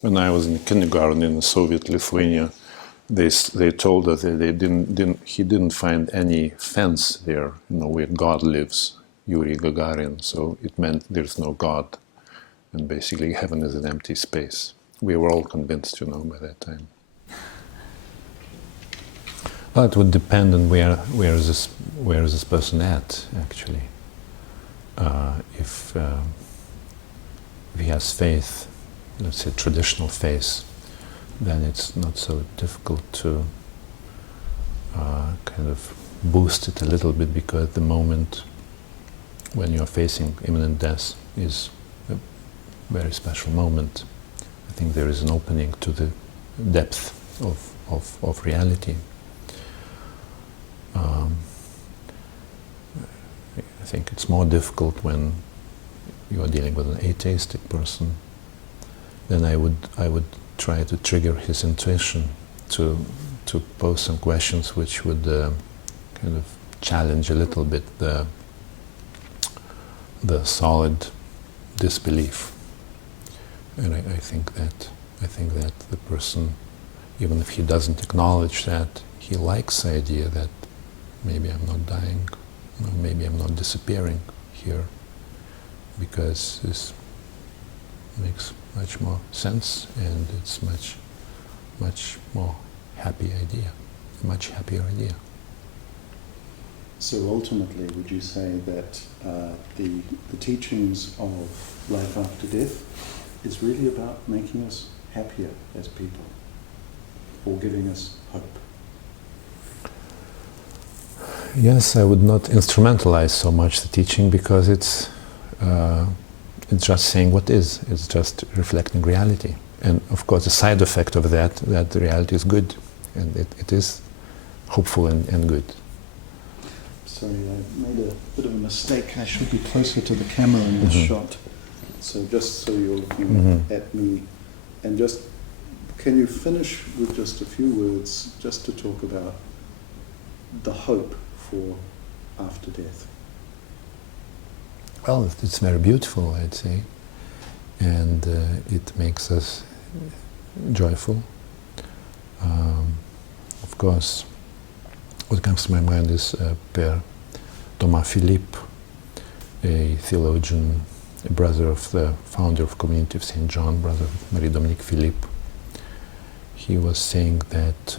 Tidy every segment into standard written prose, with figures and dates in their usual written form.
When I was in kindergarten in Soviet Lithuania, they told us that he didn't find any fence there, where God lives, Yuri Gagarin. So it meant there's no God, and basically heaven is an empty space. We were all convinced, by that time. Well, it would depend on where is this person at, actually. If he has faith, let's say traditional faith, then it's not so difficult to kind of boost it a little bit, because the moment when you're facing imminent death is a very special moment. I think there is an opening to the depth of reality. I think it's more difficult when you are dealing with an atheistic person. Then I would try to trigger his intuition to pose some questions which would kind of challenge a little bit the solid disbelief. And I think that the person, even if he doesn't acknowledge that, he likes the idea that maybe I'm not dying, or maybe I'm not disappearing here, because this makes much more sense, and it's much more happy idea, a much happier idea. So ultimately, would you say that the teachings of life after death is really about making us happier as people, or giving us hope? Yes, I would not instrumentalize so much the teaching, because it's just saying what is. It's just reflecting reality. And of course, the side effect of that the reality is good, and it is hopeful and good. Sorry, I made a bit of a mistake. I should be closer to the camera in this shot. So just so you're looking at me, and just, can you finish with just a few words just to talk about the hope for after death? Well, it's very beautiful, I'd say, and it makes us joyful. Of course, what comes to my mind is Père Thomas Philippe, a theologian, a brother of the founder of Community of St. John, brother of Marie-Dominique Philippe. He was saying that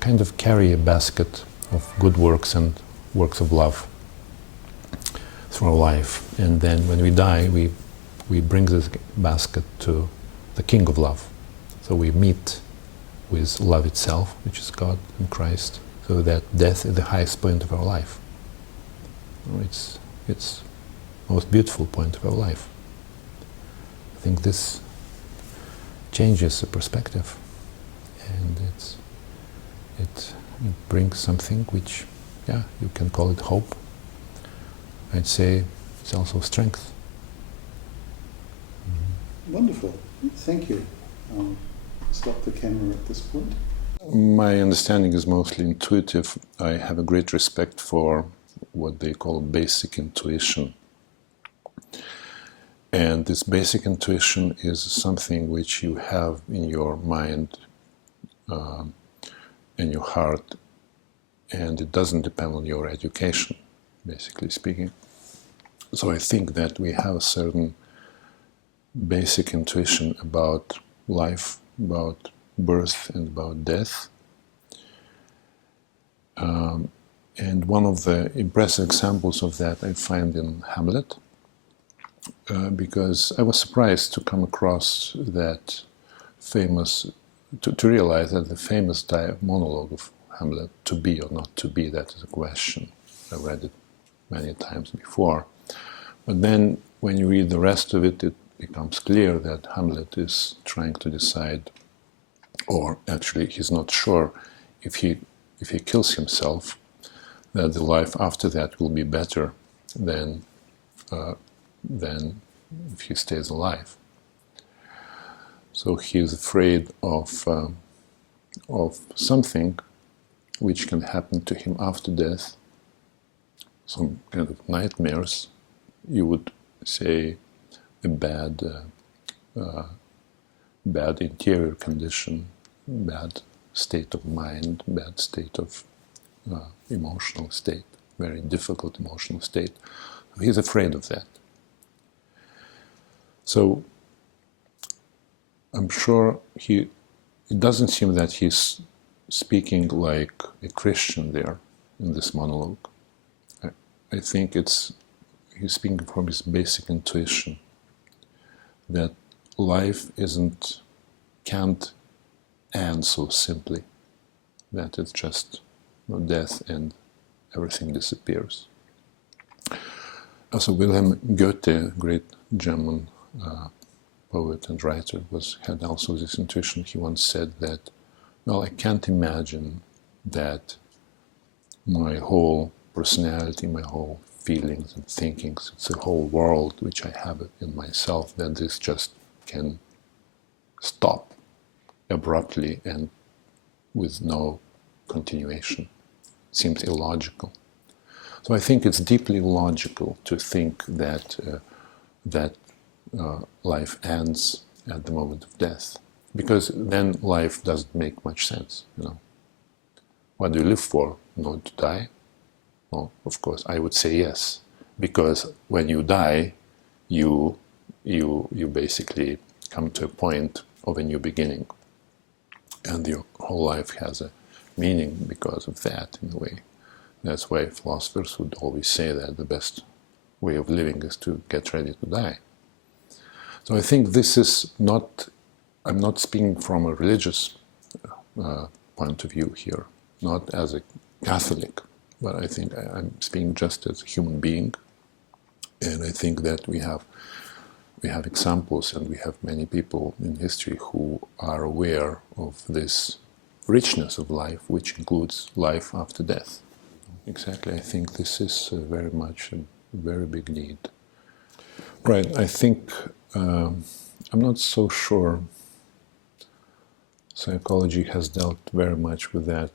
kind of carry a basket of good works and works of love through our life, and then when we die, we bring this basket to the King of Love. So we meet with love itself, which is God and Christ, so that death is the highest point of our life. It's the most beautiful point of our life. I think this changes the perspective, and it brings something which, you can call it hope. I'd say it's also strength. Wonderful. Thank you. Stop the camera at this point. My understanding is mostly intuitive. I have a great respect for what they call basic intuition. And this basic intuition is something which you have in your mind, in your heart, and it doesn't depend on your education, basically speaking. So I think that we have a certain basic intuition about life, about birth and about death. And one of the impressive examples of that I find in Hamlet, because I was surprised to come across that famous, to realize that the famous monologue of Hamlet, to be or not to be, that is a question. I read it many times before. But then when you read the rest of it, it becomes clear that Hamlet is trying to decide, or actually he's not sure if he kills himself, that the life after that will be better than if he stays alive. So he is afraid of something which can happen to him after death, some kind of nightmares, you would say a bad bad interior condition, bad state of mind, bad state of emotional state, very difficult emotional state. He's afraid of that. So I'm sure it doesn't seem that he's speaking like a Christian there in this monologue. I think he's speaking from his basic intuition that life can't end so simply, that it's just death and everything disappears. Also, Wilhelm Goethe, great German poet and writer, had also this intuition. He once said that, well, I can't imagine that my whole personality, my whole feelings and thinkings, it's a whole world which I have in myself, that this just can stop abruptly and with no continuation. Seems illogical. So I think it's deeply illogical to think that life ends at the moment of death, because then life doesn't make much sense. What do you live for? Not to die? Well, of course, I would say yes, because when you die, you basically come to a point of a new beginning, and your whole life has a meaning because of that, in a way. That's why philosophers would always say that the best way of living is to get ready to die. So I think this is not, I'm not speaking from a religious point of view here, not as a Catholic, but I think I'm speaking just as a human being. And I think that we have examples, and we have many people in history who are aware of this richness of life, which includes life after death. Exactly, I think this is very much a very big need. Right, I think, I'm not so sure psychology has dealt very much with that.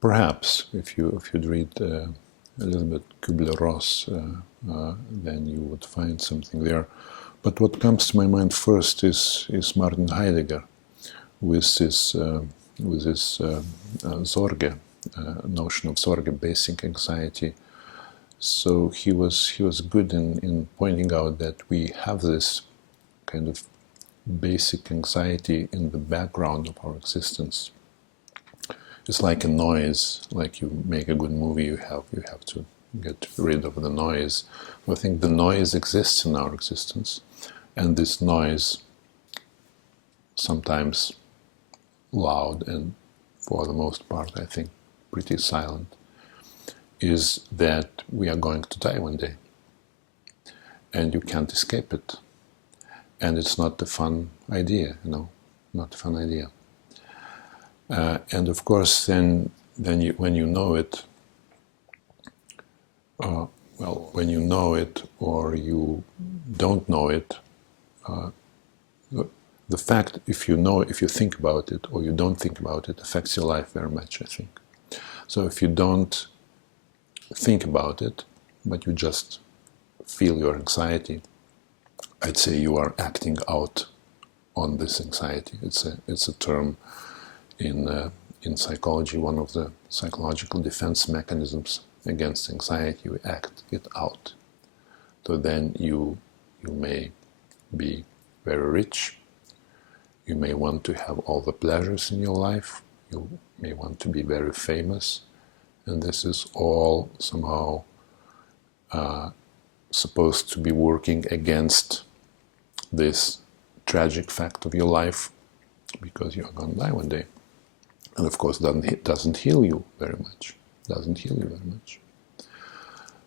Perhaps, if you'd read Elizabeth Kubler-Ross, then you would find something there. But what comes to my mind first is Martin Heidegger, with this Sorge, notion of Sorge, basic anxiety. So he was good in pointing out that we have this kind of basic anxiety in the background of our existence. It's like a noise, like you make a good movie, you have to get rid of the noise. I think the noise exists in our existence, and this noise, sometimes loud and for the most part, I think, pretty silent, is that we are going to die one day, and you can't escape it. And it's not a fun idea, not a fun idea. And of course, then when you know it, when you know it or you don't know it, the fact if you think about it or you don't think about it affects your life very much, I think. So if you don't think about it, but you just feel your anxiety, I'd say you are acting out on this anxiety. It's a term in psychology, one of the psychological defense mechanisms against anxiety. You act it out. So then you may be very rich. You may want to have all the pleasures in your life. You may want to be very famous. And this is all somehow supposed to be working against this tragic fact of your life, because you're going to die one day. And of course, doesn't heal you very much.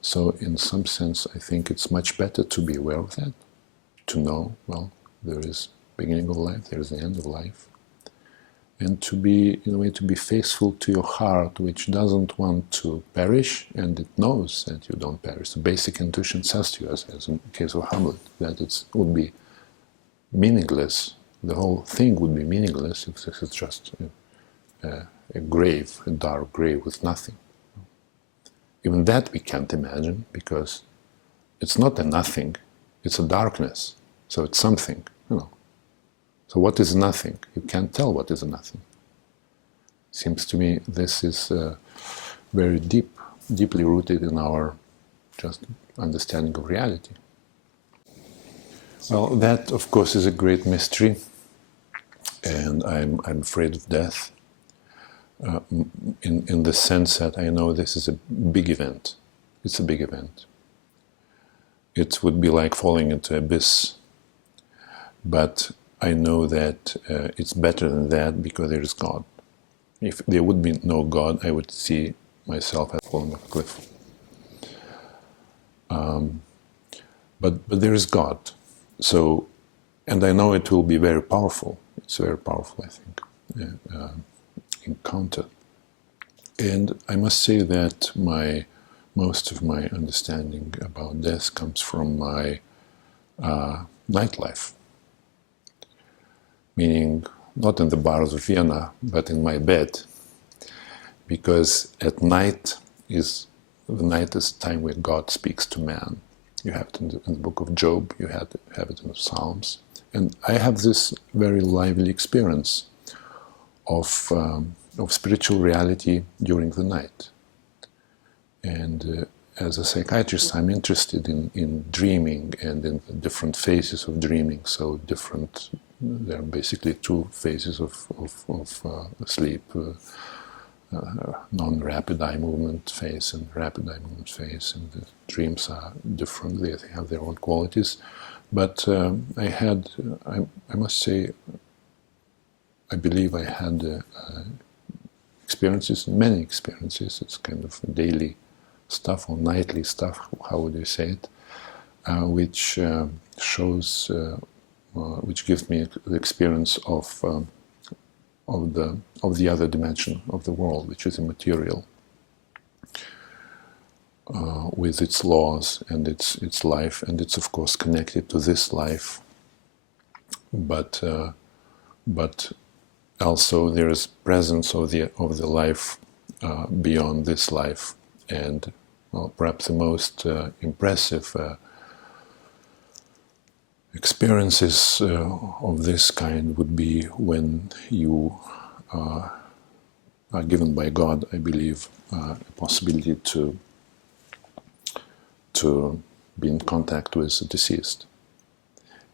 So in some sense, I think it's much better to be aware of that, to know, well, there is beginning of life, there is the end of life, and to be, in a way, to be faithful to your heart, which doesn't want to perish, and it knows that you don't perish. The basic intuition says to you, as in the case of Hamlet, that it would be meaningless. The whole thing would be meaningless if this is just a grave, a dark grave with nothing. Even that we can't imagine, because it's not a nothing, it's a darkness. So it's something, So what is nothing? You can't tell what is nothing. Seems to me this is very deeply rooted in our just understanding of reality. Well, that of course is a great mystery, and I'm afraid of death in the sense that I know this is a big event. It's a big event. It would be like falling into an abyss, but I know that it's better than that because there is God. If there would be no God, I would see myself as falling off a cliff. But there is God. So, and I know it will be very powerful. It's very powerful, I think, encounter. And I must say that most of my understanding about death comes from my nightlife. Meaning, not in the bars of Vienna, but in my bed. Because at night is the time where God speaks to man. You have it in the book of Job, you have it in the Psalms. And I have this very lively experience of spiritual reality during the night. And as a psychiatrist, I'm interested in dreaming and in the different phases of dreaming. So there are basically two phases of sleep, non-rapid eye movement phase and rapid eye movement phase. And the dreams are different, they have their own qualities. But I must say, I believe I had many experiences. It's kind of daily stuff or nightly stuff, how would you say it, which shows, which gives me the experience of the other dimension of the world, which is immaterial, with its laws and its life, and it's of course connected to this life, but also there is presence of the life beyond this life. And perhaps the most impressive experiences of this kind would be when you are given by God, I believe, a possibility to be in contact with the deceased.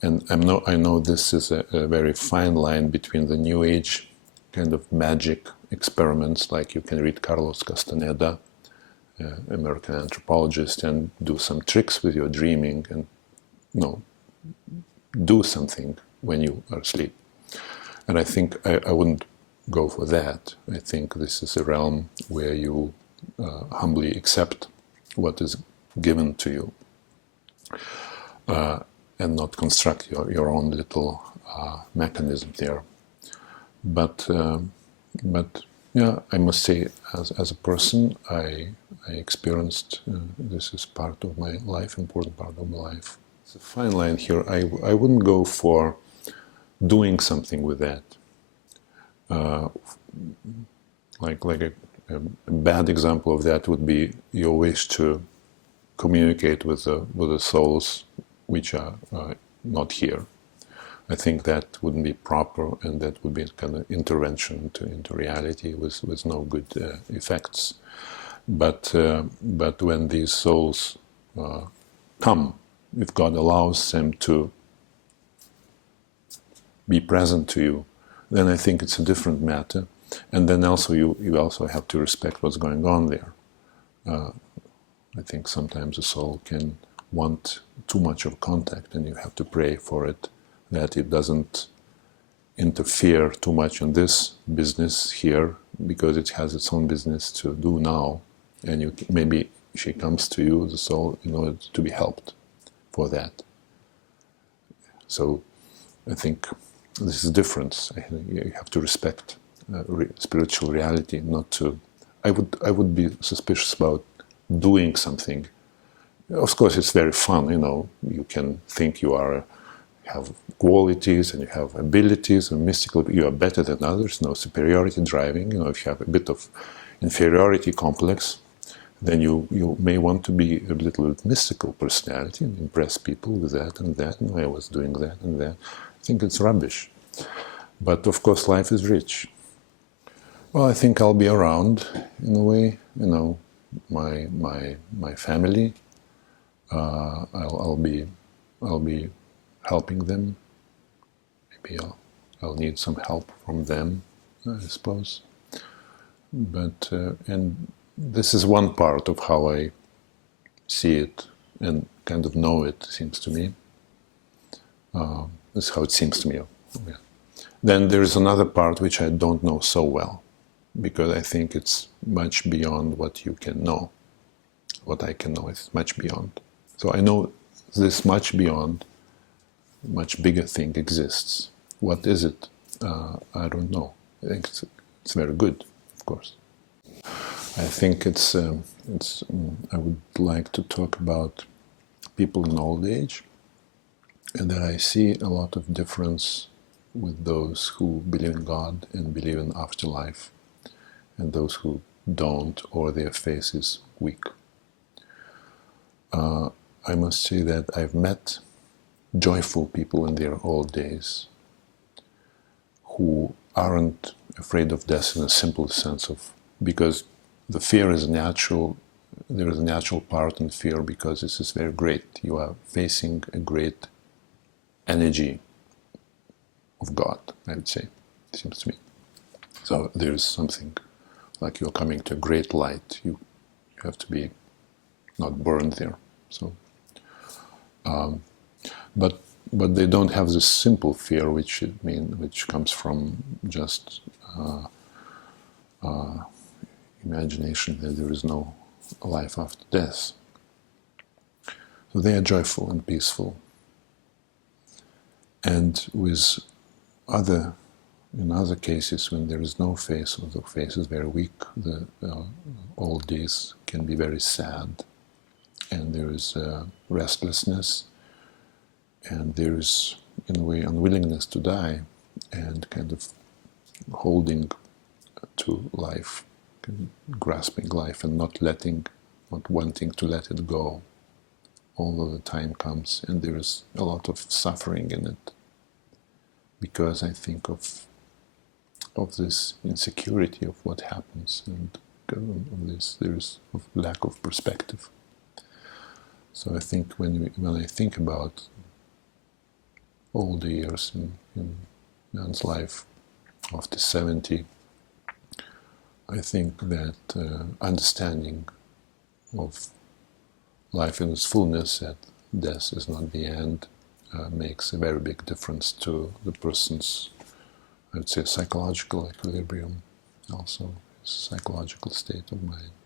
And I know this is a very fine line between the New Age kind of magic experiments, like you can read Carlos Castaneda, American anthropologist, and do some tricks with your dreaming and do something when you are asleep. And I think I wouldn't go for that. I think this is a realm where you humbly accept what is given to you and not construct your own little mechanism there. But yeah, I must say, as a person, I experienced this is part of my life, important part of my life. It's a fine line here. I wouldn't go for doing something with that. Like a bad example of that would be your wish to communicate with the souls which are not here. I think that wouldn't be proper, and that would be a kind of intervention into reality with no good effects. But when these souls come, if God allows them to be present to you, then I think it's a different matter. And then also you also have to respect what's going on there. I think sometimes a soul can want too much of contact, and you have to pray for it, that it doesn't interfere too much in this business here, because it has its own business to do now, and maybe she comes to you, the soul, in order to be helped for that. So I think this is a difference. You have to respect spiritual reality, not to... I would be suspicious about doing something. Of course, it's very fun, you can think you have qualities and you have abilities and mystical, you are better than others, no superiority driving. If you have a bit of inferiority complex, then you may want to be a little bit mystical personality and impress people with that and that, and I was doing that and that. I think it's rubbish. But of course, life is rich. Well, I think I'll be around in a way. You know, my family. I'll be helping them. Maybe I'll need some help from them, I suppose. But and this is one part of how I see it and kind of know it. Seems to me. That's how it seems to me. Yeah. Then there is another part which I don't know so well, because I think it's much beyond what you can know. What I can know is much beyond. So I know this much beyond, much bigger thing exists. What is it? I don't know. I think it's very good, of course. I think I would like to talk about people in old age, and that I see a lot of difference with those who believe in God and believe in afterlife, and those who don't, or their faith is weak. I must say that I've met joyful people in their old days who aren't afraid of death in a simple sense of, because the fear is natural, there is a natural part in fear because this is very great. You are facing a great energy of God, I would say, it seems to me. So there is something like you're coming to a great light. You have to be not burned there. So, but they don't have this simple fear, which comes from just imagination that there is no life after death. So they are joyful and peaceful. And with in other cases, when there is no faith, or the faith is very weak, the old days can be very sad, and there is restlessness, and there is, in a way, unwillingness to die, and kind of holding to life, grasping life, and not wanting to let it go. Although the time comes, and there is a lot of suffering in it, because I think of this insecurity of what happens, and of this there is of lack of perspective. So I think when I think about all the years in man's life after 70, I think that understanding of life in its fullness, that death is not the end, makes a very big difference to the person's, I would say, psychological equilibrium, also his psychological state of mind.